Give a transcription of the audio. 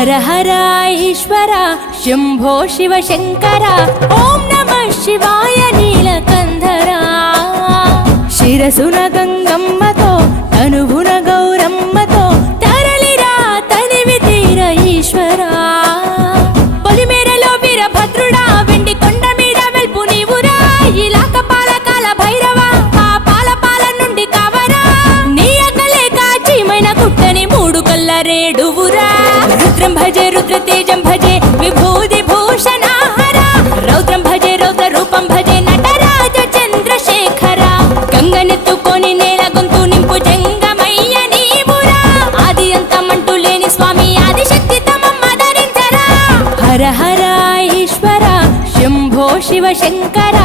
हर हर ईश्वर शंभो शिव शंकर ओम नमः शिवाय नीलकंधरा शिरसुन गंगम्मतो तनुगुण गौरम्मतो तरलिरा तनिवि तीर ईश्वरा పొలిమేరలో వీరభద్రుడా వెండి కొండ మీద వెల్పు నీవురా ఇలాక పాలకాల భైరవ ఆ పాల నుండి కావరా నీ అకలే కాచిమైన గుట్టని మూడు కల్ల రేడువురా रुद्रं भजे रुद्रतेजं भजे विभूति भूषण हरा रौद्रं भजे रौद्र रूपं भजे नटराज चंद्रशेखर गंगनेत्तुकोनि नेल गोंतु निंपु जंगमయ్య నీవురా ఆది అంతమంటూ లేని స్వామి ఆదిశక్తి తమమ్మ ధరించరా हर हर ईश्वर शंभो शिव शंकर